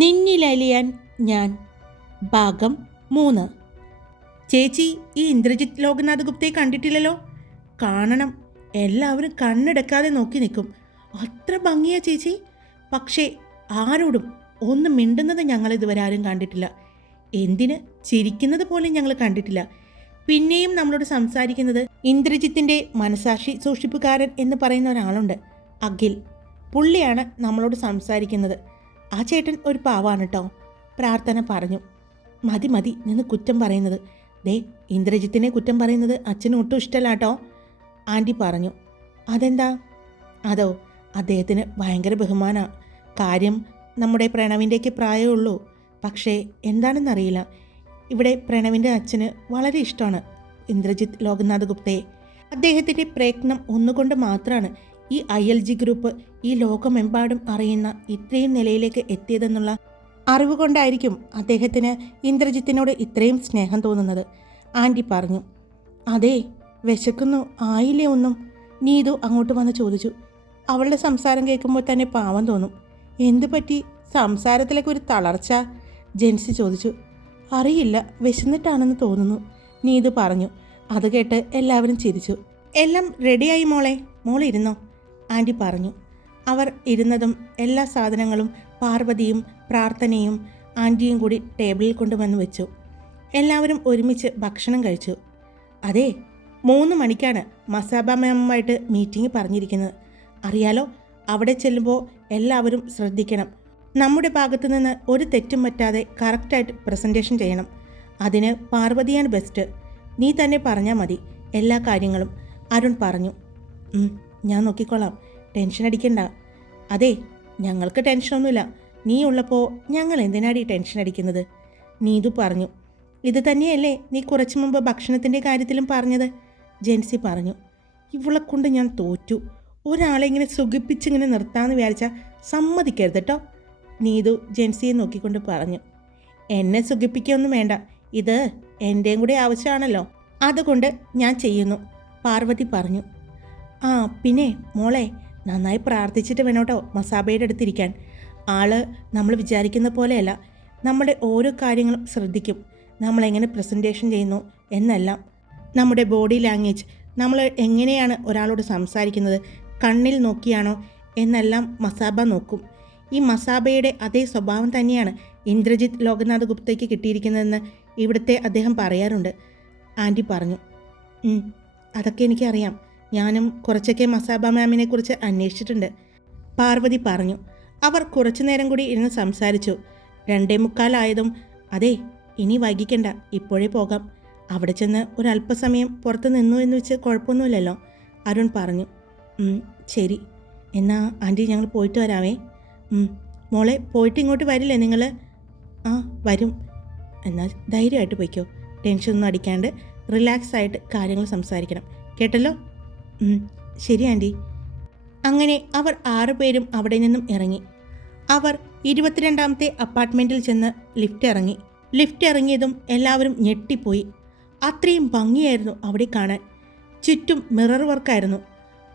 നിന്നിലലിയാൻ ഞാൻ ഭാഗം 3. ചേച്ചി, ഈ ഇന്ദ്രജിത്ത് ലോകനാഥ് ഗുപ്തയെ കണ്ടിട്ടില്ലല്ലോ? കാണണം. എല്ലാവരും കണ്ണെടുക്കാതെ നോക്കി നിൽക്കും. അത്ര ഭംഗിയാ ചേച്ചി. പക്ഷേ ആരോടും ഒന്നും മിണ്ടുന്നത് ഞങ്ങൾ ഇതുവരെ ആരും കണ്ടിട്ടില്ല. എന്തിന് ചിരിക്കുന്നത് പോലും ഞങ്ങൾ കണ്ടിട്ടില്ല. പിന്നെയും നമ്മളോട് സംസാരിക്കുന്നത് ഇന്ദ്രജിത്തിൻ്റെ മനസാക്ഷി സൂക്ഷിപ്പുകാരൻ എന്ന് പറയുന്ന ഒരാളുണ്ട്, അഖിൽ. പുള്ളിയാണ് നമ്മളോട് സംസാരിക്കുന്നത്. ആ ചേട്ടൻ ഒരു പാവാണ് കേട്ടോ. പ്രാർത്ഥന പറഞ്ഞു. മതി മതി നിന്ന് കുറ്റം പറയുന്നത്. ദേ, ഇന്ദ്രജിത്തിനെ കുറ്റം പറയുന്നത് അച്ഛന് ഒട്ടും ഇഷ്ടമല്ല കേട്ടോ, ആൻറ്റി പറഞ്ഞു. അതെന്താ? അതോ, അദ്ദേഹത്തിന് ഭയങ്കര ബഹുമാനമാണ്. കാര്യം നമ്മുടെ പ്രണവിൻ്റെയൊക്കെ പ്രായമുള്ളൂ. പക്ഷേ എന്താണെന്നറിയില്ല, ഇവിടെ പ്രണവിൻ്റെ അച്ഛന് വളരെ ഇഷ്ടമാണ് ഇന്ദ്രജിത്ത് ലോകനാഥ് ഗുപ്തയെ. അദ്ദേഹത്തിൻ്റെ പ്രയത്നം ഒന്നുകൊണ്ട് മാത്രമാണ് ഈ ILG ഗ്രൂപ്പ് ഈ ലോകമെമ്പാടും അറിയുന്ന ഇത്രയും നിലയിലേക്ക് എത്തിയതെന്നുള്ള അറിവ് കൊണ്ടായിരിക്കും അദ്ദേഹത്തിന് ഇന്ദ്രജിത്തിനോട് ഇത്രയും സ്നേഹം തോന്നുന്നത്, ആൻറ്റി പറഞ്ഞു. അതെ, വിശക്കുന്നു, ആയില്ലേ ഒന്നും? നീതു അങ്ങോട്ട് വന്ന് ചോദിച്ചു. അവളുടെ സംസാരം കേൾക്കുമ്പോൾ തന്നെ പാവം തോന്നും. എന്തു പറ്റി? സംസാരത്തിലേക്ക് ഒരു തളർച്ച? ജെൻസി ചോദിച്ചു. അറിയില്ല, വിശന്നിട്ടാണെന്ന് തോന്നുന്നു, നീതു പറഞ്ഞു. അത് കേട്ട് എല്ലാവരും ചിരിച്ചു. എല്ലാം റെഡിയായി മോളെ, മോളിരുന്നോ, ആൻറ്റി പറഞ്ഞു. അവർ ഇരുന്നതും എല്ലാ സാധനങ്ങളും പാർവതിയും പ്രാർത്ഥനയും ആൻറ്റിയും കൂടി ടേബിളിൽ കൊണ്ടുവന്ന് വെച്ചു. എല്ലാവരും ഒരുമിച്ച് ഭക്ഷണം കഴിച്ചു. അതെ, 3 മണിക്കാണ് മസാബ മാമുമായിട്ട് മീറ്റിംഗ് പറഞ്ഞിരിക്കുന്നത്. അറിയാലോ, അവിടെ ചെല്ലുമ്പോൾ എല്ലാവരും ശ്രദ്ധിക്കണം. നമ്മുടെ ഭാഗത്തു നിന്ന് ഒരു തെറ്റും പറ്റാതെ കറക്റ്റായിട്ട് പ്രസൻറ്റേഷൻ ചെയ്യണം. അതിന് പാർവതിയാണ് ബെസ്റ്റ്. നീ തന്നെ പറഞ്ഞാൽ മതി എല്ലാ കാര്യങ്ങളും, അരുൺ പറഞ്ഞു. ഞാൻ നോക്കിക്കോളാം, ടെൻഷൻ അടിക്കണ്ട. അതെ, ഞങ്ങൾക്ക് ടെൻഷനൊന്നുമില്ല. നീ ഉള്ളപ്പോൾ ഞങ്ങൾ എന്തിനാടി ടെൻഷൻ അടിക്കുന്നത്, നീതു പറഞ്ഞു. ഇത് തന്നെയല്ലേ നീ കുറച്ചു മുമ്പ് ഭക്ഷണത്തിൻ്റെ കാര്യത്തിലും പറഞ്ഞത്, ജെൻസി പറഞ്ഞു. ഇവളെ കൊണ്ട് ഞാൻ തോറ്റു. ഒരാളെ ഇങ്ങനെ സുഖിപ്പിച്ചിങ്ങനെ നിർത്താമെന്ന് വിചാരിച്ചാൽ സമ്മതിക്കരുത് കേട്ടോ, നീതു ജെൻസിയെ നോക്കിക്കൊണ്ട് പറഞ്ഞു. എന്നെ സുഖിപ്പിക്കുകയൊന്നും വേണ്ട, ഇത് എൻ്റെയും കൂടി ആവശ്യമാണല്ലോ, അതുകൊണ്ട് ഞാൻ ചെയ്യുന്നു, പാർവതി പറഞ്ഞു. ആ പിന്നെ മോളെ, നന്നായി പ്രാർത്ഥിച്ചിട്ട് വേണം കേട്ടോ മസാബയുടെ അടുത്തിരിക്കാൻ. ആള് നമ്മൾ വിചാരിക്കുന്ന പോലെയല്ല. നമ്മുടെ ഓരോ കാര്യങ്ങളും ശ്രദ്ധിക്കും. നമ്മളെങ്ങനെ പ്രസൻറ്റേഷൻ ചെയ്യുന്നു എന്നെല്ലാം, നമ്മുടെ ബോഡി ലാംഗ്വേജ്, നമ്മൾ എങ്ങനെയാണ് ഒരാളോട് സംസാരിക്കുന്നത്, കണ്ണിൽ നോക്കിയാണോ എന്നെല്ലാം മസാബ നോക്കും. ഈ മസാബയുടെ അതേ സ്വഭാവം തന്നെയാണ് ഇന്ദ്രജിത്ത് ലോകനാഥ് ഗുപ്തയ്ക്ക് കിട്ടിയിരിക്കുന്നതെന്ന് ഇവിടുത്തെ അദ്ദേഹം പറയാറുണ്ട്, ആൻറ്റി പറഞ്ഞു. അതൊക്കെ എനിക്കറിയാം. ഞാനും കുറച്ചൊക്കെ മസാബ മാമിനെ കുറിച്ച് അന്വേഷിച്ചിട്ടുണ്ട്, പാർവതി പറഞ്ഞു. അവർ കുറച്ചു നേരം കൂടി ഇരുന്ന് സംസാരിച്ചു. 2:45 അതെ, ഇനി വൈകിക്കണ്ട, ഇപ്പോഴേ പോകാം. അവിടെ ചെന്ന് ഒരല്പസമയം പുറത്ത് നിന്നു എന്ന് വെച്ച് കുഴപ്പമൊന്നുമില്ലല്ലോ, അരുൺ പറഞ്ഞു. ശരി, എന്നാ ആൻറ്റി ഞങ്ങൾ പോയിട്ട് വരാമേ. മോളെ, പോയിട്ട് ഇങ്ങോട്ട് വരില്ലേ നിങ്ങൾ? ആ വരും. എന്നാൽ ധൈര്യമായിട്ട് പോയിക്കോ, ടെൻഷനൊന്നും അടിക്കാണ്ട് റിലാക്സ് ആയിട്ട് കാര്യങ്ങൾ സംസാരിക്കണം, കേട്ടല്ലോ? ശരി ആൻറ്റി. അങ്ങനെ അവർ 6 പേരും അവിടെ നിന്നും ഇറങ്ങി. അവർ 22ാമത്തെ അപ്പാർട്ട്മെൻറ്റിൽ ചെന്ന് ലിഫ്റ്റ് ഇറങ്ങിയതും എല്ലാവരും ഞെട്ടിപ്പോയി. അത്രയും ഭംഗിയായിരുന്നു അവിടെ കാണാൻ. ചുറ്റും മിറർ വർക്കായിരുന്നു.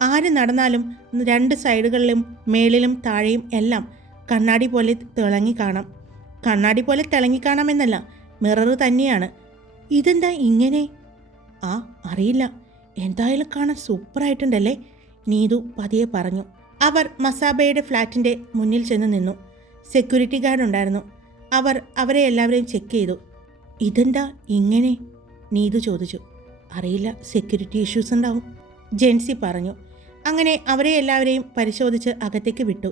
ആര് നടന്നാലും 2 സൈഡുകളിലും മേളിലും താഴെയും എല്ലാം കണ്ണാടി പോലെ തിളങ്ങി കാണാം. കണ്ണാടി പോലെ തിളങ്ങി കാണാമെന്നല്ല, മിറർ തന്നെയാണ്. ഇതെന്താ ഇങ്ങനെ? അറിയില്ല, എന്തായാലും കാണാൻ സൂപ്പറായിട്ടുണ്ടല്ലേ, നീതു പതിയെ പറഞ്ഞു. അവർ മസാബയുടെ ഫ്ലാറ്റിൻ്റെ മുന്നിൽ ചെന്ന് നിന്നു. സെക്യൂരിറ്റി ഗാർഡ് ഉണ്ടായിരുന്നു. അവർ അവരെ എല്ലാവരെയും ചെക്ക് ചെയ്തു. ഇതെന്താ ഇങ്ങനെ, നീതു ചോദിച്ചു. അറിയില്ല, സെക്യൂരിറ്റി ഇഷ്യൂസ് ഉണ്ടാവും, ജെൻസി പറഞ്ഞു. അങ്ങനെ അവരെ എല്ലാവരെയും പരിശോധിച്ച് അകത്തേക്ക് വിട്ടു.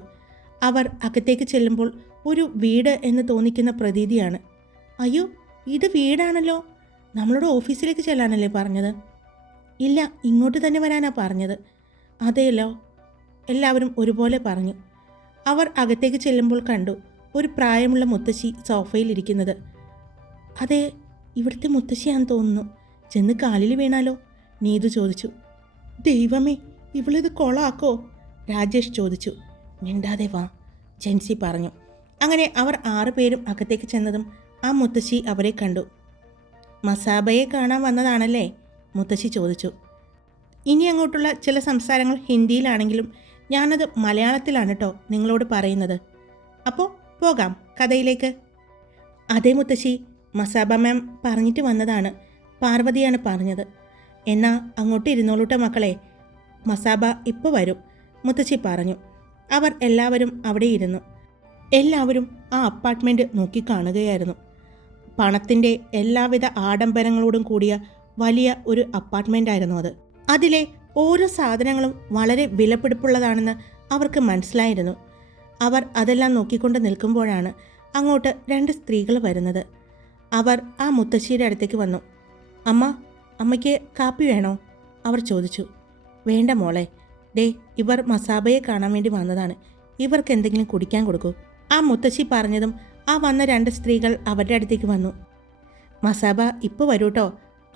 അവർ അകത്തേക്ക് ചെല്ലുമ്പോൾ ഒരു വീട് എന്ന് തോന്നിക്കുന്ന പ്രതീതിയാണ്. അയ്യോ, ഇത് വീടാണല്ലോ. നമ്മളോട് ഓഫീസിലേക്ക് ചെല്ലാനല്ലേ പറഞ്ഞത്? ഇല്ല, ഇങ്ങോട്ട് തന്നെ വരാനാണ് പറഞ്ഞത്. അതെയല്ലോ, എല്ലാവരും ഒരുപോലെ പറഞ്ഞു. അവർ അകത്തേക്ക് ചെല്ലുമ്പോൾ കണ്ടു ഒരു പ്രായമുള്ള മുത്തശ്ശി സോഫയിലിരിക്കുന്നത്. അതെ, ഇവിടുത്തെ മുത്തശ്ശിയാണെന്ന് തോന്നുന്നു. ചെന്ന് കാലിൽ വീണാലോ, നീതു ചോദിച്ചു. ദൈവമേ, ഇവളിത് കൊളാക്കോ, രാജേഷ് ചോദിച്ചു. മിണ്ടാതെ വാ, ജെൻസി പറഞ്ഞു. അങ്ങനെ അവർ 6 പേരും അകത്തേക്ക് ചെന്നതും ആ മുത്തശ്ശി അവരെ കണ്ടു. മസാബയെ കാണാൻ വന്നതാണല്ലേ, മുത്തശ്ശി ചോദിച്ചു. ഇനി അങ്ങോട്ടുള്ള ചില സംസാരങ്ങൾ ഹിന്ദിയിലാണെങ്കിലും ഞാനത് മലയാളത്തിലാണ് കേട്ടോ നിങ്ങളോട് പറയുന്നത്. അപ്പോൾ പോകാം, കഥയിലേക്ക്? അതേ മുത്തശ്ശി, മസാബ മാം പറഞ്ഞിട്ട് വന്നതാണ്. പാർവതിയാണ് പറഞ്ഞത്. എന്നാ അങ്ങോട്ട് ഇരുന്നോളൂട്ടോ മക്കളെ, മസാബ ഇപ്പോൾ വരും, മുത്തശ്ശി പറഞ്ഞു. അവർ എല്ലാവരും അവിടെ ഇരുന്നു. എല്ലാവരും ആ അപ്പാർട്ട്മെൻറ്റ് നോക്കിക്കാണുകയായിരുന്നു. പണത്തിൻ്റെ എല്ലാവിധ ആഡംബരങ്ങളോടും കൂടിയ വലിയ ഒരു അപ്പാർട്ട്മെൻറ്റായിരുന്നു അത്. അതിലെ ഓരോ സാധനങ്ങളും വളരെ വിലപിടിപ്പുള്ളതാണെന്ന് അവർക്ക് മനസ്സിലായിരുന്നു. അവർ അതെല്ലാം നോക്കിക്കൊണ്ട് നിൽക്കുമ്പോഴാണ് അങ്ങോട്ട് 2 സ്ത്രീകൾ വരുന്നത്. അവർ ആ മുത്തശ്ശിയുടെ അടുത്തേക്ക് വന്നു. അമ്മയ്ക്ക് കാപ്പി വേണോ? അവർ ചോദിച്ചു. വേണ്ട മോളെ, ദേ ഇവർ മസാബയെ കാണാൻ വേണ്ടി വന്നതാണ്, ഇവർക്ക് എന്തെങ്കിലും കുടിക്കാൻ കൊടുക്കൂ. ആ മുത്തശ്ശി പറഞ്ഞതും ആ വന്ന 2 സ്ത്രീകൾ അവരുടെ അടുത്തേക്ക് വന്നു. മസാബ ഇപ്പോൾ വരൂട്ടോ,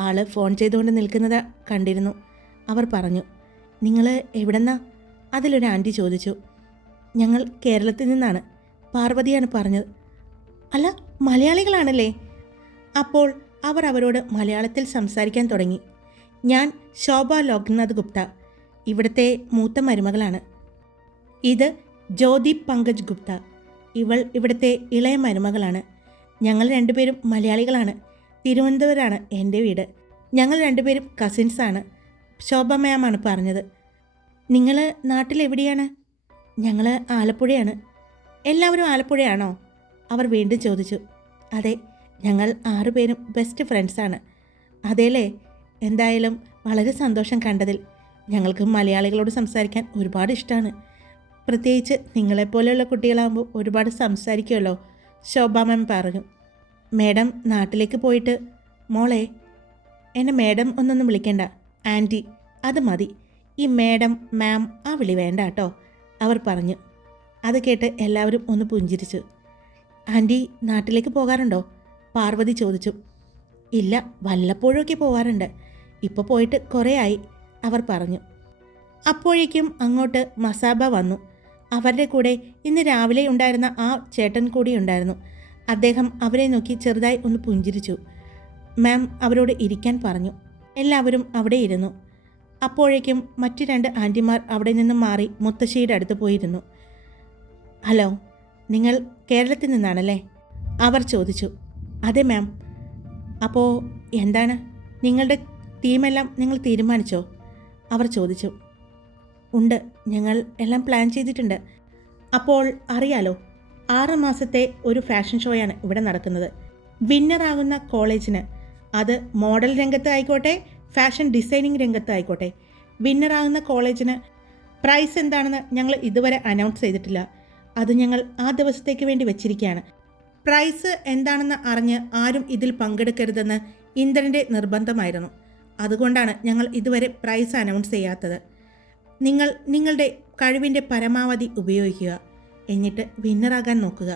ആള് ഫോൺ ചെയ്തുകൊണ്ട് നിൽക്കുന്നത് കണ്ടിരുന്നു, അവർ പറഞ്ഞു. നിങ്ങൾ എവിടെന്നാ? അതിലൊരു ആൻറ്റി ചോദിച്ചു. ഞങ്ങൾ കേരളത്തിൽ നിന്നാണ്, പാർവതിയാണ് പറഞ്ഞത്. അല്ല, മലയാളികളാണല്ലേ? അപ്പോൾ അവർ അവരോട് മലയാളത്തിൽ സംസാരിക്കാൻ തുടങ്ങി. ഞാൻ ശോഭ ലോക്നാഥ് ഗുപ്ത, ഇവിടുത്തെ മൂത്ത മരുമകളാണ്. ഇത് ജ്യോതി പങ്കജ് ഗുപ്ത, ഇവൾ ഇവിടുത്തെ ഇളയ മരുമകളാണ്. ഞങ്ങൾ 2 പേരും മലയാളികളാണ്. തിരുവനന്തപുരമാണ് എൻ്റെ വീട്. ഞങ്ങൾ 2 പേരും കസിൻസാണ്, ശോഭ മാമാണ് പറഞ്ഞത്. നിങ്ങൾ നാട്ടിലെവിടെയാണ്? ഞങ്ങൾ ആലപ്പുഴയാണ്. എല്ലാവരും ആലപ്പുഴയാണോ? അവർ വീണ്ടും ചോദിച്ചു. അതെ, ഞങ്ങൾ 6 പേരും ബെസ്റ്റ് ഫ്രണ്ട്സാണ്. അതേലേ, എന്തായാലും വളരെ സന്തോഷം കണ്ടതിൽ. ഞങ്ങൾക്ക് മലയാളികളോട് സംസാരിക്കാൻ ഒരുപാട് ഇഷ്ടമാണ്. പ്രത്യേകിച്ച് നിങ്ങളെപ്പോലെയുള്ള കുട്ടികളാകുമ്പോൾ ഒരുപാട് സംസാരിക്കുമല്ലോ, ശോഭ മാം പറഞ്ഞു. മേഡം നാട്ടിലേക്ക് പോയിട്ട്, മോളെ എന്നെ മേഡം ഒന്നൊന്നും വിളിക്കണ്ട, ആൻറ്റി അത് മതി. ഈ മേഡം മാം ആ വിളി വേണ്ട കേട്ടോ, അവർ പറഞ്ഞു. അത് കേട്ട് എല്ലാവരും ഒന്ന് പുഞ്ചിരിച്ചു. ആൻറ്റി നാട്ടിലേക്ക് പോകാറുണ്ടോ? പാർവതി ചോദിച്ചു. ഇല്ല, വല്ലപ്പോഴൊക്കെ പോകാറുണ്ട്, ഇപ്പോൾ പോയിട്ട് കുറേ ആയി, അവർ പറഞ്ഞു. അപ്പോഴേക്കും അങ്ങോട്ട് മസാബ വന്നു. അവരുടെ കൂടെ ഇന്ന് രാവിലെ ഉണ്ടായിരുന്ന ആ ചേട്ടൻ കൂടി ഉണ്ടായിരുന്നു. അദ്ദേഹം അവരെ നോക്കി ചെറുതായി ഒന്ന് പുഞ്ചിരിച്ചു. മാം അവരോട് ഇരിക്കാൻ പറഞ്ഞു. എല്ലാവരും അവിടെ ഇരുന്നു. അപ്പോഴേക്കും മറ്റു 2 ആൻറ്റിമാർ അവിടെ നിന്നും മാറി മുത്തശ്ശിയുടെ അടുത്ത് പോയിരുന്നു. ഹലോ, നിങ്ങൾ കേരളത്തിൽ നിന്നാണല്ലേ? അവർ ചോദിച്ചു. അതെ മാം. അപ്പോൾ എന്താണ്, നിങ്ങളുടെ ടീമെല്ലാം നിങ്ങൾ തീരുമാനിച്ചോ? അവർ ചോദിച്ചു. ഉണ്ട്, ഞങ്ങൾ എല്ലാം പ്ലാൻ ചെയ്തിട്ടുണ്ട്. അപ്പോൾ അറിയാലോ, 6 മാസത്തെ ഒരു ഫാഷൻ ഷോയാണ് ഇവിടെ നടക്കുന്നത്. വിന്നറാകുന്ന കോളേജിന്, അത് മോഡൽ രംഗത്ത് ആയിക്കോട്ടെ ഫാഷൻ ഡിസൈനിങ് രംഗത്ത് ആയിക്കോട്ടെ, വിന്നറാകുന്ന കോളേജിന് പ്രൈസ് എന്താണെന്ന് ഞങ്ങൾ ഇതുവരെ അനൗൺസ് ചെയ്തിട്ടില്ല. അത് ഞങ്ങൾ ആ ദിവസത്തേക്ക് വേണ്ടി വെച്ചിരിക്കുകയാണ്. പ്രൈസ് എന്താണെന്ന് അറിഞ്ഞ് ആരും ഇതിൽ പങ്കെടുക്കരുതെന്ന് ഇന്ദ്രൻ്റെ നിർബന്ധമായിരുന്നു. അതുകൊണ്ടാണ് ഞങ്ങൾ ഇതുവരെ പ്രൈസ് അനൗൺസ് ചെയ്യാത്തത്. നിങ്ങൾ നിങ്ങളുടെ കഴിവിൻ്റെ പരമാവധി ഉപയോഗിക്കുക, എന്നിട്ട് വിന്നറാകാൻ നോക്കുക.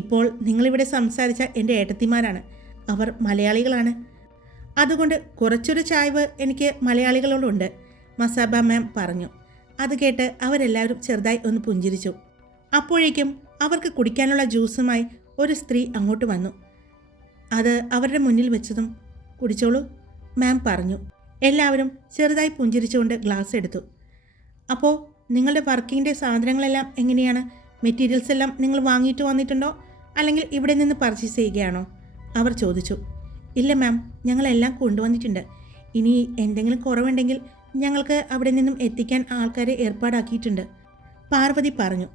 ഇപ്പോൾ നിങ്ങളിവിടെ സംസാരിച്ച എൻ്റെ ഏട്ടത്തിമാരാണ്, അവർ മലയാളികളാണ്. അതുകൊണ്ട് കുറച്ചൊരു ചായ്വ് എനിക്ക് മലയാളികളോടുണ്ട്, മസാബ മാം പറഞ്ഞു. അത് കേട്ട് അവരെല്ലാവരും ചെറുതായി ഒന്ന് പുഞ്ചിരിച്ചു. അപ്പോഴേക്കും അവർക്ക് കുടിക്കാനുള്ള ജ്യൂസുമായി ഒരു സ്ത്രീ അങ്ങോട്ട് വന്നു. അത് അവരുടെ മുന്നിൽ വെച്ചതും കുടിച്ചോളൂ മാം പറഞ്ഞു. എല്ലാവരും ചെറുതായി പുഞ്ചിരിച്ചുകൊണ്ട് ഗ്ലാസ് എടുത്തു. അപ്പോൾ നിങ്ങളുടെ വർക്കിങ്ങിൻ്റെ സാധനങ്ങളെല്ലാം എങ്ങനെയാണ്? മെറ്റീരിയൽസ് എല്ലാം നിങ്ങൾ വാങ്ങിയിട്ട് വന്നിട്ടുണ്ടോ, അല്ലെങ്കിൽ ഇവിടെ നിന്ന് പർച്ചേസ് ചെയ്യുകയാണോ? അവർ ചോദിച്ചു. ഇല്ല മാം, ഞങ്ങളെല്ലാം കൊണ്ടുവന്നിട്ടുണ്ട്. ഇനി എന്തെങ്കിലും കുറവുണ്ടെങ്കിൽ ഞങ്ങൾക്ക് അവിടെ നിന്നും എത്തിക്കാൻ ആൾക്കാരെ ഏർപ്പാടാക്കിയിട്ടുണ്ട്, പാർവതി പറഞ്ഞു.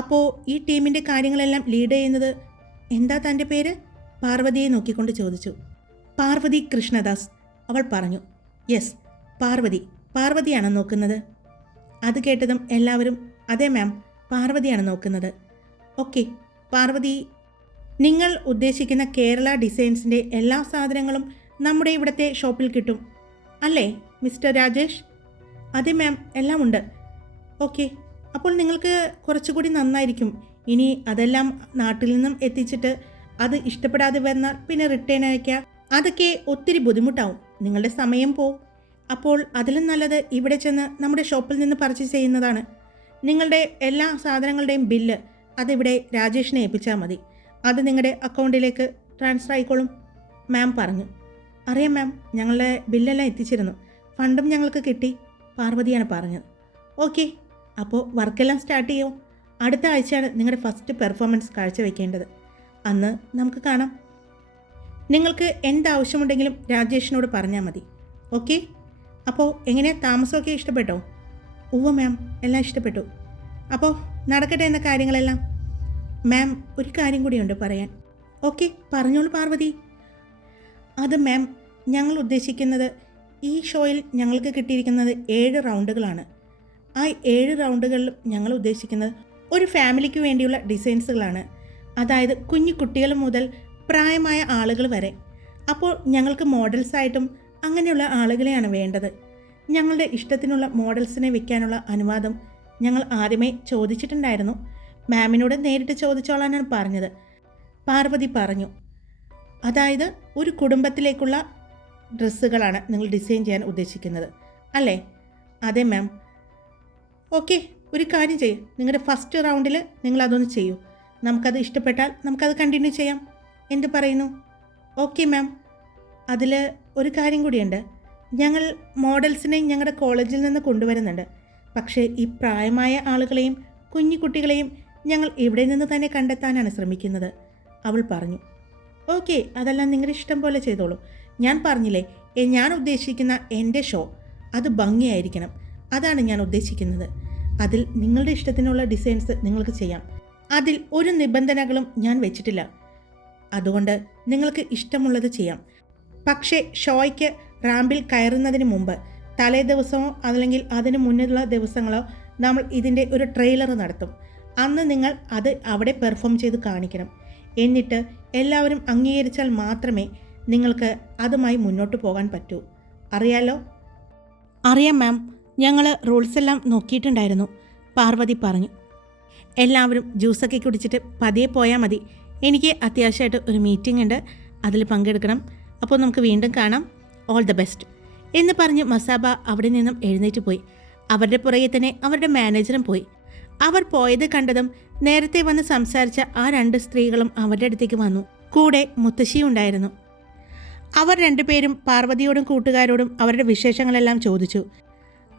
അപ്പോൾ ഈ ടീമിൻ്റെ കാര്യങ്ങളെല്ലാം ലീഡ് ചെയ്യുന്നത് എന്താ തൻ്റെ പേര്? പാർവതിയെ നോക്കിക്കൊണ്ട് ചോദിച്ചു. പാർവതി കൃഷ്ണദാസ്, അവൾ പറഞ്ഞു. യെസ്, പാർവതിയാണ് നോക്കുന്നത്. അത് കേട്ടതും എല്ലാവരും അതെ മാം, പാർവതിയാണ് നോക്കുന്നത്. ഓക്കെ പാർവതി, നിങ്ങൾ ഉദ്ദേശിക്കുന്ന കേരള ഡിസൈൻസിൻ്റെ എല്ലാ സാധനങ്ങളും നമ്മുടെ ഇവിടുത്തെ ഷോപ്പിൽ കിട്ടും അല്ലേ മിസ്റ്റർ രാജേഷ്? അതെ മാം, എല്ലാം ഉണ്ട്. ഓക്കെ, അപ്പോൾ നിങ്ങൾക്ക് കുറച്ചുകൂടി നന്നായിരിക്കും. ഇനി അതെല്ലാം നാട്ടിൽ നിന്നും എത്തിച്ചിട്ട് അത് ഇഷ്ടപ്പെടാതെ വന്നാൽ പിന്നെ റിട്ടേൺ അയക്കുക, അതൊക്കെ ഒത്തിരി ബുദ്ധിമുട്ടാവും, നിങ്ങളുടെ സമയം പോവും. അപ്പോൾ അതിലും നല്ലത് ഇവിടെ ചെന്ന് നമ്മുടെ ഷോപ്പിൽ നിന്ന് പർച്ചേസ് ചെയ്യുന്നതാണ്. നിങ്ങളുടെ എല്ലാ സാധനങ്ങളുടെയും ബില്ല് അതിവിടെ രാജേഷിനെ ഏൽപ്പിച്ചാൽ മതി, അത് നിങ്ങളുടെ അക്കൗണ്ടിലേക്ക് ട്രാൻസ്ഫർ ആയിക്കോളും, മാം പറഞ്ഞു. അറിയാം മാം, ഞങ്ങളുടെ ബില്ലെല്ലാം എത്തിച്ചിരുന്നു, ഫണ്ടും ഞങ്ങൾക്ക് കിട്ടി, പാർവതിയാണ് പറഞ്ഞത്. ഓക്കെ, അപ്പോൾ വർക്കെല്ലാം സ്റ്റാർട്ട് ചെയ്യുമോ? അടുത്ത ആഴ്ചയാണ് നിങ്ങളുടെ ഫസ്റ്റ് പെർഫോമൻസ് കാഴ്ചവെക്കേണ്ടത്. അന്ന് നമുക്ക് കാണാം. നിങ്ങൾക്ക് എന്താവശ്യമുണ്ടെങ്കിലും രാജേഷിനോട് പറഞ്ഞാൽ മതി. ഓക്കെ? അപ്പോൾ എങ്ങനെയാണ്, താമസമൊക്കെ ഇഷ്ടപ്പെട്ടോ? ഉവ്വ മാം, എല്ലാം ഇഷ്ടപ്പെട്ടു. അപ്പോൾ നടക്കട്ടെ എന്ന കാര്യങ്ങളെല്ലാം. മാം, ഒരു കാര്യം കൂടിയുണ്ട് പറയാൻ. ഓക്കെ, പറഞ്ഞോളൂ പാർവതി. അത് മാം, ഞങ്ങൾ ഉദ്ദേശിക്കുന്നത് ഈ ഷോയിൽ ഞങ്ങൾക്ക് കിട്ടിയിരിക്കുന്നത് 7 റൗണ്ടുകളാണ്. ആ 7 റൗണ്ടുകളിലും ഞങ്ങൾ ഉദ്ദേശിക്കുന്നത് ഒരു ഫാമിലിക്ക് വേണ്ടിയുള്ള ഡിസൈൻസുകളാണ്. അതായത് കുഞ്ഞു കുട്ടികൾ മുതൽ പ്രായമായ ആളുകൾ വരെ. അപ്പോൾ ഞങ്ങൾക്ക് മോഡൽസായിട്ടും അങ്ങനെയുള്ള ആളുകളെയാണ് വേണ്ടത്. ഞങ്ങളുടെ ഇഷ്ടത്തിനുള്ള മോഡൽസിനെ വെക്കാനുള്ള അനുവാദം ഞങ്ങൾ ആദ്യമേ ചോദിച്ചിട്ടുണ്ടായിരുന്നു. മാമിനോട് നേരിട്ട് ചോദിച്ചോളാനാണ് പറഞ്ഞത്. പാർവതി പറഞ്ഞു. അതായത് ഒരു കുടുംബത്തിലേക്കുള്ള ഡ്രസ്സുകളാണ് നിങ്ങൾ ഡിസൈൻ ചെയ്യാൻ ഉദ്ദേശിക്കുന്നത് അല്ലേ? അതെ മാം. ഓക്കെ, ഒരു കാര്യം ചെയ്യും. നിങ്ങളുടെ ഫസ്റ്റ് റൗണ്ടിൽ നിങ്ങളതൊന്ന് ചെയ്യൂ. നമുക്കത് ഇഷ്ടപ്പെട്ടാൽ നമുക്കത് കണ്ടിന്യൂ ചെയ്യാം. എന്ത് പറയുന്നു? Okay ma'am. അതിൽ ഒരു കാര്യം കൂടിയുണ്ട്. ഞങ്ങൾ മോഡൽസിനെ ഞങ്ങളുടെ കോളേജിൽ നിന്ന് കൊണ്ടുവരുന്നുണ്ട്. പക്ഷേ ഈ പ്രായമായ ആളുകളെയും കുഞ്ഞു കുട്ടികളെയും ഞങ്ങൾ ഇവിടെ നിന്ന് തന്നെ കണ്ടെത്താനാണ് ശ്രമിക്കുന്നത്, അവൾ പറഞ്ഞു. ഓക്കെ, അതെല്ലാം നിങ്ങളുടെ ഇഷ്ടം പോലെ ചെയ്തോളൂ. ഞാൻ പറഞ്ഞില്ലേ, ഞാൻ ഉദ്ദേശിക്കുന്ന എൻ്റെ ഷോ അത് ഭംഗിയായിരിക്കണം. അതാണ് ഞാൻ ഉദ്ദേശിക്കുന്നത്. അതിൽ നിങ്ങളുടെ ഇഷ്ടത്തിനുള്ള ഡിസൈൻസ് നിങ്ങൾക്ക് ചെയ്യാം. അതിൽ ഒരു നിബന്ധനകളും ഞാൻ വെച്ചിട്ടില്ല. അതുകൊണ്ട് നിങ്ങൾക്ക് ഇഷ്ടമുള്ളത് ചെയ്യാം. പക്ഷേ ഷോയ്ക്ക് റാമ്പിൽ കയറുന്നതിന് മുമ്പ് തലേ ദിവസമോ അല്ലെങ്കിൽ അതിന് മുന്നിലുള്ള ദിവസങ്ങളോ നമ്മൾ ഇതിൻ്റെ ഒരു ട്രെയിലർ നടത്തും. അന്ന് നിങ്ങൾ അത് അവിടെ പെർഫോം ചെയ്ത് കാണിക്കണം. എന്നിട്ട് എല്ലാവരും അംഗീകരിച്ചാൽ മാത്രമേ നിങ്ങൾക്ക് അതുമായി മുന്നോട്ട് പോകാൻ പറ്റൂ. അറിയാലോ? അറിയാം മാം, ഞങ്ങൾ റൂൾസ് എല്ലാം നോക്കിയിട്ടുണ്ടായിരുന്നു, പാർവതി പറഞ്ഞു. എല്ലാവരും ജ്യൂസൊക്കെ കുടിച്ചിട്ട് പതിയെ പോയാൽ മതി. എനിക്ക് അത്യാവശ്യമായിട്ട് ഒരു മീറ്റിംഗ് ഉണ്ട്, അതിൽ പങ്കെടുക്കണം. അപ്പോൾ നമുക്ക് വീണ്ടും കാണാം. ഓൾ ദ ബെസ്റ്റ് എന്ന് പറഞ്ഞ് മസാബ അവിടെ നിന്നും എഴുന്നേറ്റ് പോയി. അവരുടെ പുറകെ തന്നെ അവരുടെ മാനേജറും പോയി. അവർ പോയത് കണ്ടതും നേരത്തെ വന്ന് സംസാരിച്ച ആ 2 സ്ത്രീകളും അവരുടെ അടുത്തേക്ക് വന്നു. കൂടെ മുത്തശ്ശിയും ഉണ്ടായിരുന്നു. അവർ 2 പേരും പാർവതിയോടും കൂട്ടുകാരോടും അവരുടെ വിശേഷങ്ങളെല്ലാം ചോദിച്ചു.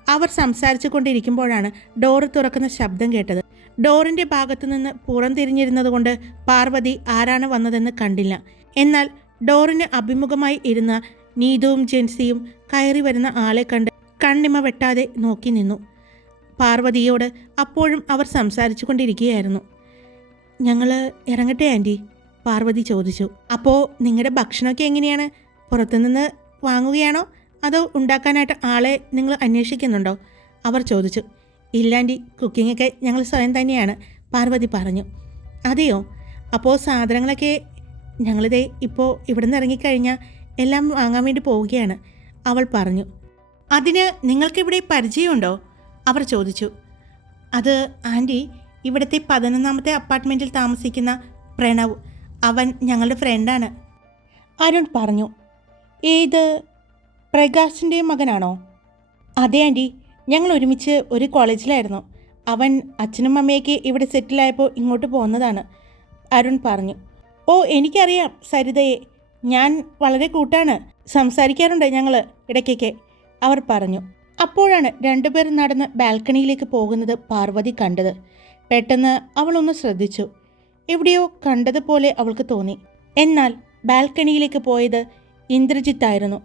അവർ സംസാരിച്ചു കൊണ്ടിരിക്കുമ്പോഴാണ് ഡോറ് തുറക്കുന്ന ശബ്ദം കേട്ടത്. ഡോറിൻ്റെ ഭാഗത്തു നിന്ന് പുറംതിരിഞ്ഞിരുന്നതുകൊണ്ട് പാർവതി ആരാണ് വന്നതെന്ന് കണ്ടില്ല. എന്നാൽ ഡോറിന് അഭിമുഖമായി ഇരുന്ന നീതുവും ജെൻസിയും കയറി വരുന്ന ആളെ കണ്ട് കണ്ണിമ വെട്ടാതെ നോക്കി നിന്നു. പാർവതിയോട് അപ്പോഴും അവർ സംസാരിച്ചു കൊണ്ടിരിക്കുകയായിരുന്നു. ഞങ്ങൾ ഇറങ്ങട്ടെ ആൻറ്റി? പാർവതി ചോദിച്ചു. അപ്പോൾ നിങ്ങളുടെ ഭക്ഷണമൊക്കെ എങ്ങനെയാണ്? പുറത്തുനിന്ന് വാങ്ങുകയാണോ അതോ ഉണ്ടാക്കാനായിട്ട് ആളെ നിങ്ങൾ അന്വേഷിക്കുന്നുണ്ടോ? അവർ ചോദിച്ചു. ഇല്ലാൻറ്റി, കുക്കിങ്ങൊക്കെ ഞങ്ങൾ സ്വയം തന്നെയാണ്, പാർവതി പറഞ്ഞു. അതെയോ? അപ്പോൾ സാധനങ്ങളൊക്കെ ഞങ്ങളിതേ ഇപ്പോൾ ഇവിടെ നിന്ന് ഇറങ്ങിക്കഴിഞ്ഞാൽ എല്ലാം വാങ്ങാൻ വേണ്ടി പോവുകയാണ്, അവൾ പറഞ്ഞു. അതിന് നിങ്ങൾക്കിവിടെ പരിചയമുണ്ടോ? അവർ ചോദിച്ചു. അത് ആൻറ്റി, ഇവിടുത്തെ 11ാമത്തെ അപ്പാർട്ട്മെൻറ്റിൽ താമസിക്കുന്ന പ്രണവ്, അവൻ ഞങ്ങളുടെ ഫ്രണ്ടാണ്, അരുൺ പറഞ്ഞു. ഏത്, പ്രകാശിൻ്റെ മകനാണോ? അതെ ആൻറ്റി, ഞങ്ങൾ ഒരുമിച്ച് ഒരു കോളേജിലായിരുന്നു. അവൻ അച്ഛനും അമ്മയൊക്കെ ഇവിടെ സെറ്റിലായപ്പോൾ ഇങ്ങോട്ട് പോകുന്നതാണ്, അരുൺ പറഞ്ഞു. ഓ, എനിക്കറിയാം സരിതയെ, ഞാൻ വളരെ കൂട്ടാണ്, സംസാരിക്കാറുണ്ട് ഞങ്ങൾ ഇടയ്ക്കൊക്കെ, അവർ പറഞ്ഞു. അപ്പോഴാണ് 2 പേർ നടന്ന് ബാൽക്കണിയിലേക്ക് പോകുന്നത് പാർവതി കണ്ടത്. പെട്ടെന്ന് അവളൊന്ന് ശ്രദ്ധിച്ചു. എവിടെയോ കണ്ടതുപോലെ അവൾക്ക് തോന്നി. എന്നാൽ ബാൽക്കണിയിലേക്ക് പോയത് ഇന്ദ്രജിത്തായിരുന്നു.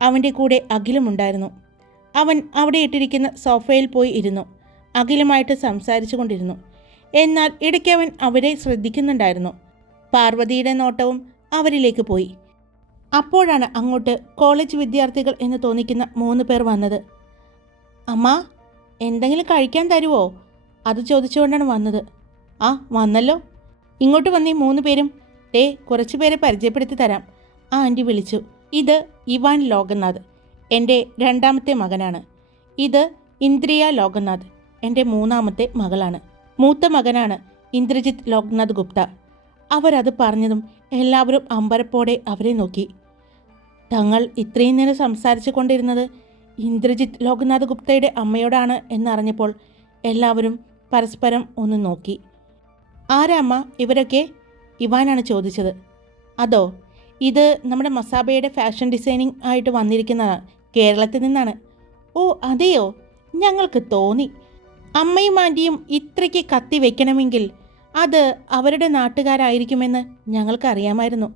അവൻ്റെ കൂടെ അഖിലുമുണ്ടായിരുന്നു. അവൻ അവിടെ ഇട്ടിരിക്കുന്ന സോഫയിൽ പോയി ഇരുന്നു. അഖിലുമായിട്ട് സംസാരിച്ചു കൊണ്ടിരുന്നു. എന്നാൽ ഇടയ്ക്ക് അവൻ അവരെ ശ്രദ്ധിക്കുന്നുണ്ടായിരുന്നു. പാർവതിയുടെ നോട്ടവും അവരിലേക്ക് പോയി. അപ്പോഴാണ് അങ്ങോട്ട് കോളേജ് വിദ്യാർത്ഥികൾ എന്ന് തോന്നിക്കുന്ന 3 പേർ വന്നത്. അമ്മ, എന്തെങ്കിലും കഴിക്കാൻ തരുമോ? അത് ചോദിച്ചുകൊണ്ടാണ് വന്നത്. ആ, വന്നല്ലോ. ഇങ്ങോട്ട് വന്നേ 3 പേരും. കുറച്ചു പേരെ പരിചയപ്പെടുത്തി തരാം, ആ ആൻറ്റി വിളിച്ചു. ഇത് ഇവാൻ ലോകനാഥ്, എൻ്റെ 2ാമത്തെ മകനാണ്. ഇത് ഇന്ദ്രിയ ലോകനാഥ്, എൻ്റെ 3ാമത്തെ മകളാണ്. മൂത്ത മകനാണ് ഇന്ദ്രജിത്ത് ലോകനാഥ് ഗുപ്ത. അവരത് പറഞ്ഞതും എല്ലാവരും അമ്പരപ്പോടെ അവരെ നോക്കി. തങ്ങൾ ഇത്രയും നേരം സംസാരിച്ചു കൊണ്ടിരുന്നത് ഇന്ദ്രജിത്ത് ലോകനാഥ് ഗുപ്തയുടെ അമ്മയോടാണ് എന്നറിഞ്ഞപ്പോൾ എല്ലാവരും പരസ്പരം ഒന്ന് നോക്കി. ആരാ അമ്മ ഇവരൊക്കെ? ഇവാനാണ് ചോദിച്ചത്. അതോ, ഇത് നമ്മുടെ മസാബയുടെ ഫാഷൻ ഡിസൈനിങ് ആയിട്ട് വന്നിരിക്കുന്നതാണ്, കേരളത്തിൽ നിന്നാണ്. ഓ അതെയോ, ഞങ്ങൾക്ക് തോന്നി. അമ്മയും ആൻറ്റിയും ഇത്രയ്ക്ക് കത്തി വെക്കണമെങ്കിൽ അത് അവരുടെ നാട്ടുകാരായിരിക്കുമെന്ന് ഞങ്ങൾക്കറിയാമായിരുന്നു.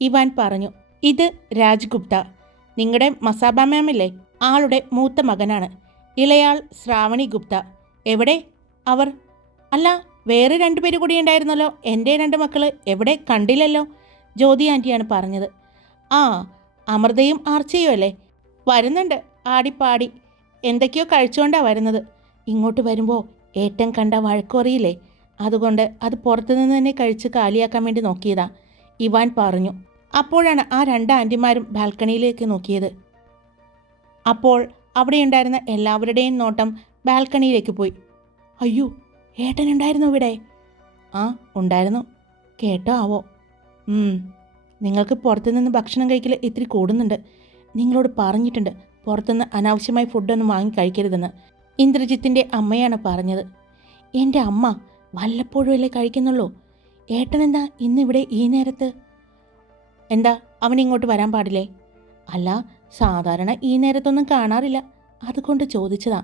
ഇവാൻ പറഞ്ഞു. ഇത് രാജ്ഗുപ്ത, നിങ്ങളുടെ മസാബ മാമില്ലേ, ആളുടെ മൂത്ത മകനാണ്. ഇളയാൾ ശ്രാവണി ഗുപ്ത. എവിടെ അവർ? അല്ല, വേറെ 2 പേര് കൂടി ഉണ്ടായിരുന്നല്ലോ. എൻ്റെ 2 മക്കൾ എവിടെ? കണ്ടില്ലല്ലോ. ജ്യോതി ആൻറ്റിയാണ് പറഞ്ഞത്. ആ, അമൃതയും ആർച്ചയും അല്ലേ? വരുന്നുണ്ട്, ആടിപ്പാടി എന്തൊക്കെയോ കഴിച്ചുകൊണ്ടാണ് വരുന്നത്. ഇങ്ങോട്ട് വരുമ്പോൾ ഏട്ടൻ കണ്ട വഴക്കുറിയില്ലേ, അതുകൊണ്ട് അത് പുറത്തുനിന്ന് തന്നെ കഴിച്ച് കാലിയാക്കാൻ വേണ്ടി നോക്കിയതാ, ഇവാൻ പറഞ്ഞു. അപ്പോഴാണ് ആ 2 ആൻറ്റിമാരും ബാൽക്കണിയിലേക്ക് നോക്കിയത്. അപ്പോൾ അവിടെയുണ്ടായിരുന്ന എല്ലാവരുടെയും നോട്ടം ബാൽക്കണിയിലേക്ക് പോയി. അയ്യോ, ഏട്ടനുണ്ടായിരുന്നു ഇവിടെ? ആ, ഉണ്ടായിരുന്നു. കേട്ടോ ആവോ? നിങ്ങൾക്ക് പുറത്തുനിന്ന് ഭക്ഷണം കഴിക്കൽ ഇത്തിരി കൂടുന്നുണ്ട്. നിങ്ങളോട് പറഞ്ഞിട്ടുണ്ട് പുറത്തുനിന്ന് അനാവശ്യമായി ഫുഡൊന്നും വാങ്ങി കഴിക്കരുതെന്ന്. ഇന്ദ്രജിത്തിൻ്റെ അമ്മയാണ് പറഞ്ഞത്. എൻ്റെ അമ്മ വല്ലപ്പോഴും അല്ലേ കഴിക്കുന്നുള്ളൂ. ഏട്ടനെന്താ ഇന്നിവിടെ ഈ നേരത്ത്? എന്താ, അവനിങ്ങോട്ട് വരാൻ പാടില്ലേ? അല്ല, സാധാരണ ഈ നേരത്തൊന്നും കാണാറില്ല, അതുകൊണ്ട് ചോദിച്ചതാ.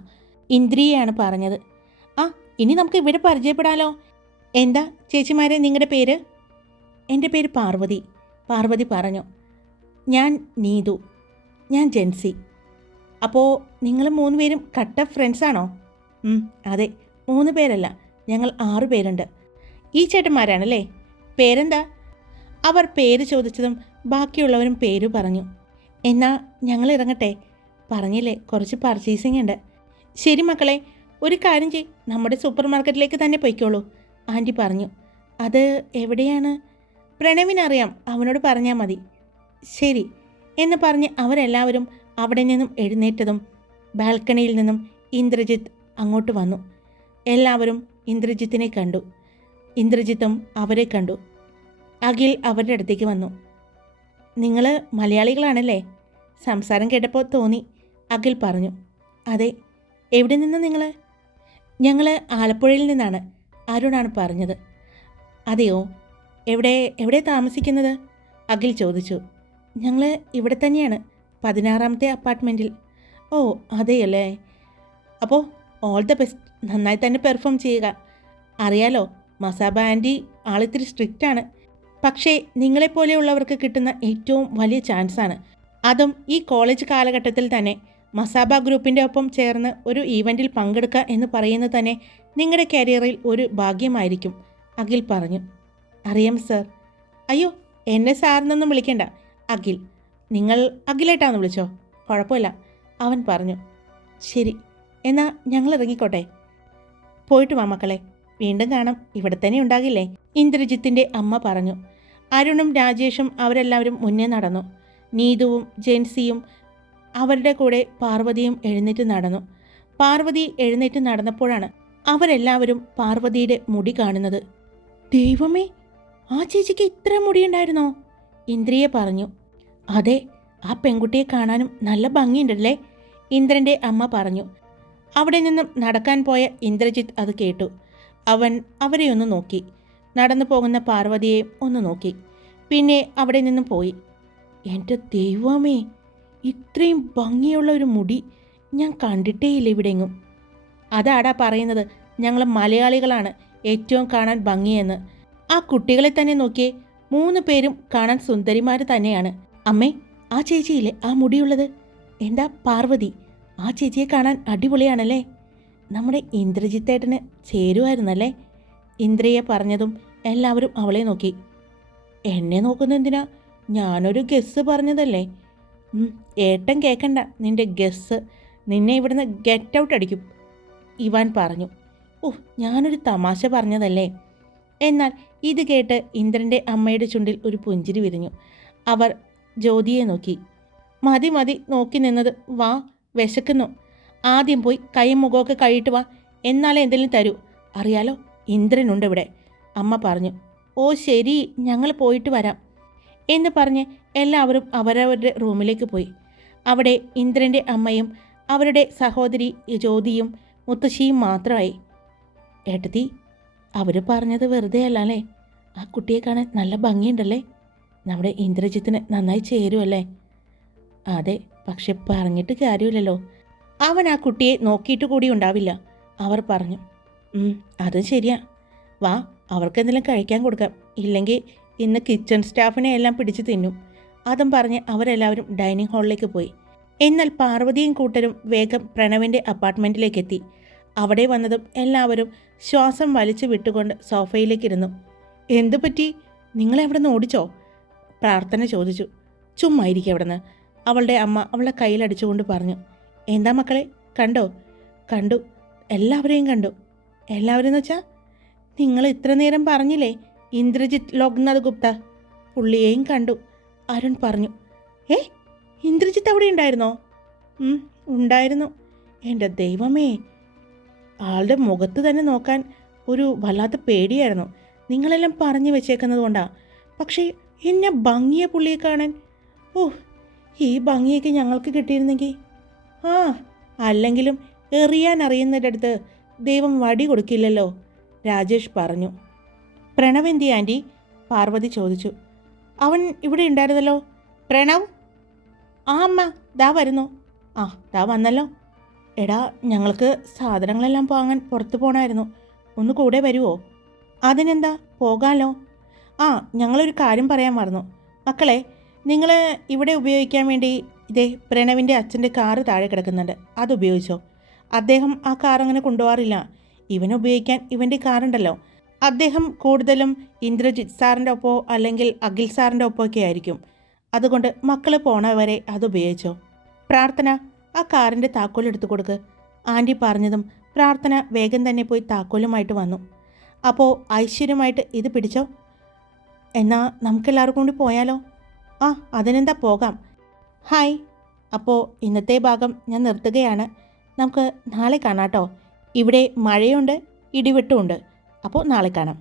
ഇന്ദ്രിയയാണ് പറഞ്ഞത്. ആ, ഇനി നമുക്ക് ഇവിടെ പരിചയപ്പെടാലോ. എന്താ ചേച്ചിമാരെ നിങ്ങളുടെ പേര്? എൻ്റെ പേര് പാർവതി. പാർവതി പറഞ്ഞു. ഞാൻ നീതു. ഞാൻ ജെൻസി. അപ്പോൾ നിങ്ങൾ 3 പേരും കട്ട ഫ്രണ്ട്സാണോ? അതെ, 3 പേരല്ല, ഞങ്ങൾ 6 പേരുണ്ട്. ഈ ചേട്ടന്മാരാണല്ലേ? പേരെന്താ? അവർ പേര് ചോദിച്ചതും ബാക്കിയുള്ളവരും പേര് പറഞ്ഞു. എന്നാ ഞങ്ങൾ ഇറങ്ങട്ടെ, പറഞ്ഞില്ലേ കുറച്ച് പർച്ചേസിങ് ഉണ്ട്. ശരി മക്കളെ, ഒരു കാര്യം ചെയ്യ്, നമ്മുടെ സൂപ്പർ മാർക്കറ്റിലേക്ക് തന്നെ പോയിക്കോളൂ, ആൻറ്റി പറഞ്ഞു. അത് എവിടെയാണ്? പ്രണവിനറിയാം, അവനോട് പറഞ്ഞാൽ മതി. ശരി എന്ന് പറഞ്ഞ് അവരെല്ലാവരും അവിടെ നിന്നും എഴുന്നേറ്റതും ബാൽക്കണിയിൽ നിന്നും ഇന്ദ്രജിത്ത് അങ്ങോട്ട് വന്നു. എല്ലാവരും ഇന്ദ്രജിത്തിനെ കണ്ടു. ഇന്ദ്രജിത്തും അവരെ കണ്ടു. അഖിൽ അവരുടെ അടുത്തേക്ക് വന്നു. നിങ്ങൾ മലയാളികളാണല്ലേ? സംസാരം കേട്ടപ്പോൾ തോന്നി, അഖിൽ പറഞ്ഞു. അതെ. എവിടെ നിന്ന് നിങ്ങൾ? ഞങ്ങൾ ആലപ്പുഴയിൽ നിന്നാണ്, അരുണാണ് പറഞ്ഞത്. അതെയോ, എവിടെ താമസിക്കുന്നത്? അഖിൽ ചോദിച്ചു. ഞങ്ങൾ ഇവിടെ തന്നെയാണ്, 16ാമത്തെ അപ്പാർട്ട്മെൻറ്റിൽ. ഓ അതെയല്ലേ. അപ്പോൾ ഓൾ ദ ബെസ്റ്റ്, നന്നായി തന്നെ പെർഫോം ചെയ്യുക. അറിയാലോ, മസാബ ആൻറ്റി ആളിത്തിരി സ്ട്രിക്റ്റാണ്, പക്ഷേ നിങ്ങളെപ്പോലെയുള്ളവർക്ക് കിട്ടുന്ന ഏറ്റവും വലിയ ചാൻസാണ്. അതും ഈ കോളേജ് കാലഘട്ടത്തിൽ തന്നെ മസാബ ഗ്രൂപ്പിൻ്റെ ഒപ്പം ചേർന്ന് ഒരു ഈവൻറ്റിൽ പങ്കെടുക്കുക എന്ന് പറയുന്നത് തന്നെ നിങ്ങളുടെ കരിയറിൽ ഒരു ഭാഗ്യമായിരിക്കും, അഖിൽ പറഞ്ഞു. അറിയാം സർ. അയ്യോ, എന്നെ സാറിനൊന്നും വിളിക്കണ്ട, അഖിൽ. നിങ്ങൾ അഖിലേട്ടാന്ന് വിളിച്ചോ, കുഴപ്പമില്ല, അവൻ പറഞ്ഞു. ശരി, എന്നാൽ ഞങ്ങൾ ഇറങ്ങിക്കോട്ടെ. പോയിട്ട് വാ മക്കളെ, വീണ്ടും കാണാം, ഇവിടെ തന്നെ ഉണ്ടാകില്ലേ, ഇന്ദ്രജിത്തിൻ്റെ അമ്മ പറഞ്ഞു. അരുണും രാജേഷും അവരെല്ലാവരും മുന്നേ നടന്നു. നീതുവും ജെൻസിയും അവരുടെ കൂടെ പാർവതിയും എഴുന്നേറ്റ് നടന്നു. പാർവതി എഴുന്നേറ്റ് നടന്നപ്പോഴാണ് അവരെല്ലാവരും പാർവതിയുടെ മുടി കാണുന്നത്. ദൈവമേ, ആ ചേച്ചിക്ക് ഇത്ര മുടിയുണ്ടായിരുന്നോ? ഇന്ദ്രിയ പറഞ്ഞു. അതെ, ആ പെൺകുട്ടിയെ കാണാനും നല്ല ഭംഗിയുണ്ടല്ലേ, ഇന്ദ്രൻ്റെ അമ്മ പറഞ്ഞു. അവിടെ നിന്നും നടക്കാൻ പോയ ഇന്ദ്രജിത്ത് അത് കേട്ടു. അവൻ അവരെ ഒന്ന് നോക്കി, നടന്നു പോകുന്ന പാർവതിയെ ഒന്ന് നോക്കി, പിന്നെ അവിടെ നിന്നും പോയി. എൻ്റെ ദൈവമേ, ഇത്രയും ഭംഗിയുള്ള ഒരു മുടി ഞാൻ കണ്ടിട്ടേയില്ല ഇവിടെയെങ്ങും. അതാടാ പറയുന്നത്, ഞങ്ങൾ മലയാളികളാണ് ഏറ്റവും കാണാൻ ഭംഗിയെന്ന്. ആ കുട്ടികളെ തന്നെ നോക്കിയേ, 3 പേരും കാണാൻ സുന്ദരിമാർ തന്നെയാണ്. അമ്മേ, ആ ചേച്ചിയില്ലേ ആ മുടിയുള്ളത്? എന്താ പാർവതി, ആ ചേച്ചിയെ കാണാൻ അടിപൊളിയാണല്ലേ, നമ്മുടെ ഇന്ദ്രജിത്തേട്ടന് ചേരുമായിരുന്നല്ലേ, ഇന്ദ്രിയ പറഞ്ഞതും എല്ലാവരും അവളെ നോക്കി. എന്നെ നോക്കുന്നതെന്തിനാ? ഞാനൊരു ഗസ്സ് പറഞ്ഞതല്ലേ. ഏട്ടൻ കേൾക്കണ്ട നിൻ്റെ ഗസ്സ്, നിന്നെ ഇവിടുന്ന് ഗെറ്റ് ഔട്ട് അടിക്കും, ഇവാൻ പറഞ്ഞു. ഞാനൊരു തമാശ പറഞ്ഞതല്ലേ. എന്നാൽ ഇത് കേട്ട് ഇന്ദ്രൻ്റെ അമ്മയുടെ ചുണ്ടിൽ ഒരു പുഞ്ചിരി വിരിഞ്ഞു. അവർ ജ്യോതിയെ നോക്കി. മതി മതി നോക്കി നിന്നത്, വാ, വിശക്കുന്നു. ആദ്യം പോയി കൈയും മുഖമൊക്കെ കഴിയിട്ട് വാ, എന്നാലേ എന്തെങ്കിലും തരൂ. അറിയാലോ, ഇന്ദ്രനുണ്ട് ഇവിടെ, അമ്മ പറഞ്ഞു. ഓ ശരി, ഞങ്ങൾ പോയിട്ട് വരാം എന്ന് പറഞ്ഞ് എല്ലാവരും അവരവരുടെ റൂമിലേക്ക് പോയി. അവിടെ ഇന്ദ്രൻ്റെ അമ്മയും അവരുടെ സഹോദരി ജ്യോതിയും മുത്തശ്ശിയും മാത്രമായി. ഏട്ടത്തി, അവർ പറഞ്ഞത് വെറുതെ അല്ലേ, ആ കുട്ടിയെ കാണാൻ നല്ല ഭംഗിയുണ്ടല്ലേ, നമ്മുടെ ഇന്ദ്രജിത്തിന് നന്നായി ചേരുമല്ലേ. അതെ, പക്ഷെ പറഞ്ഞിട്ട് കാര്യമില്ലല്ലോ, അവൻ ആ കുട്ടിയെ നോക്കിയിട്ട് കൂടി ഉണ്ടാവില്ല. അവർ പറഞ്ഞു. അതും ശരിയാ. വാ, അവർക്കെന്തെങ്കിലും കഴിക്കാൻ കൊടുക്കാം. ഇല്ലെങ്കിൽ ഇന്ന് കിച്ചൺ സ്റ്റാഫിനെ എല്ലാം പിടിച്ച് തിന്നും. അതും പറഞ്ഞ് അവരെല്ലാവരും ഡൈനിങ് ഹാളിലേക്ക് പോയി. എന്നാൽ പാർവതിയും കൂട്ടരും വേഗം പ്രണവിൻ്റെ അപ്പാർട്ട്മെൻറ്റിലേക്ക് എത്തി. അവിടെ വന്നതും എല്ലാവരും ശ്വാസം വലിച്ചു വിട്ടുകൊണ്ട് സോഫയിലേക്കിരുന്നു. എന്തു പറ്റി? നിങ്ങളെവിടെ നിന്ന് ഓടിച്ചോ? പ്രാർത്ഥന ചോദിച്ചു. ചുമ്മായിരിക്കും അവിടെ നിന്ന്, അവളുടെ അമ്മ അവളെ കയ്യിലടിച്ചുകൊണ്ട് പറഞ്ഞു. എന്താ മക്കളെ, കണ്ടോ? കണ്ടു, എല്ലാവരെയും കണ്ടു. എല്ലാവരും എന്ന് വെച്ചാൽ നിങ്ങൾ ഇത്ര നേരം പറഞ്ഞില്ലേ, ഇന്ദ്രജിത്ത് ലോക്നാഥ് ഗുപ്ത, പുള്ളിയെയും കണ്ടു, അരുൺ പറഞ്ഞു. ഇന്ദ്രജിത്ത് അവിടെ ഉണ്ടായിരുന്നോ? ഉണ്ടായിരുന്നു. എൻ്റെ ദൈവമേ, ആളുടെ മുഖത്ത് തന്നെ നോക്കാൻ ഒരു വല്ലാത്ത പേടിയായിരുന്നു. നിങ്ങളെല്ലാം പറഞ്ഞു വെച്ചേക്കുന്നത് കൊണ്ടാണ്. പക്ഷേ എന്നെ ഭംഗിയ പുള്ളിയെ കാണാൻ, ഈ ഭംഗിയൊക്കെ ഞങ്ങൾക്ക് കിട്ടിയിരുന്നെങ്കിൽ. അല്ലെങ്കിലും എറിയാൻ അറിയുന്നതിൻ്റെ അടുത്ത് ദൈവം വടി കൊടുക്കില്ലല്ലോ, രാജേഷ് പറഞ്ഞു. പ്രണവ് ആൻറ്റി? പാർവതി ചോദിച്ചു. അവൻ ഇവിടെ ഉണ്ടായിരുന്നല്ലോ. പ്രണവ്? അമ്മ, ദാ വരുന്നു. ദാ വന്നല്ലോ. എടാ, ഞങ്ങൾക്ക് സാധനങ്ങളെല്ലാം വാങ്ങാൻ പുറത്തു പോകണമായിരുന്നു. ഒന്ന് കൂടെ വരുമോ? അതിനെന്താ, പോകാമല്ലോ. ഞങ്ങളൊരു കാര്യം പറയാൻ മറന്നു. മക്കളെ, നിങ്ങൾ ഇവിടെ ഉപയോഗിക്കാൻ വേണ്ടി ഇതേ പ്രണവിൻ്റെ അച്ഛൻ്റെ കാറ് താഴെ കിടക്കുന്നുണ്ട്. അത് ഉപയോഗിച്ചോ. അദ്ദേഹം ആ കാർ അങ്ങനെ കൊണ്ടുപോകാറില്ല. ഇവനുപയോഗിക്കാൻ ഇവൻ്റെ കാറുണ്ടല്ലോ. അദ്ദേഹം കൂടുതലും ഇന്ദ്രജിത്ത് സാറിൻ്റെ ഒപ്പോ അല്ലെങ്കിൽ അഖിൽ സാറിൻ്റെ ഒപ്പമൊക്കെ ആയിരിക്കും. അതുകൊണ്ട് മക്കൾ പോണവരെ അത് ഉപയോഗിച്ചോ. പ്രാർത്ഥന, ആ കാറിൻ്റെ താക്കോൽ എടുത്തു കൊടുക്ക്. ആൻറ്റി പറഞ്ഞതും പ്രാർത്ഥന വേഗം തന്നെ പോയി താക്കോലുമായിട്ട് വന്നു. അപ്പോൾ ഐശ്വര്യമായിട്ട് ഇത് പിടിച്ചോ. എന്നാൽ നമുക്കെല്ലാവർക്കും കൂടി പോയാലോ? അതിനെന്താ, പോകാം. ഹായ്. അപ്പോൾ ഇന്നത്തെ ഭാഗം ഞാൻ നിർത്തുകയാണ്. നമുക്ക് നാളെ കാണാം കേട്ടോ. ഇവിടെ മഴയുണ്ട്, ഇടിവെട്ടുമുണ്ട്. അപ്പോൾ നാളെ കാണാം.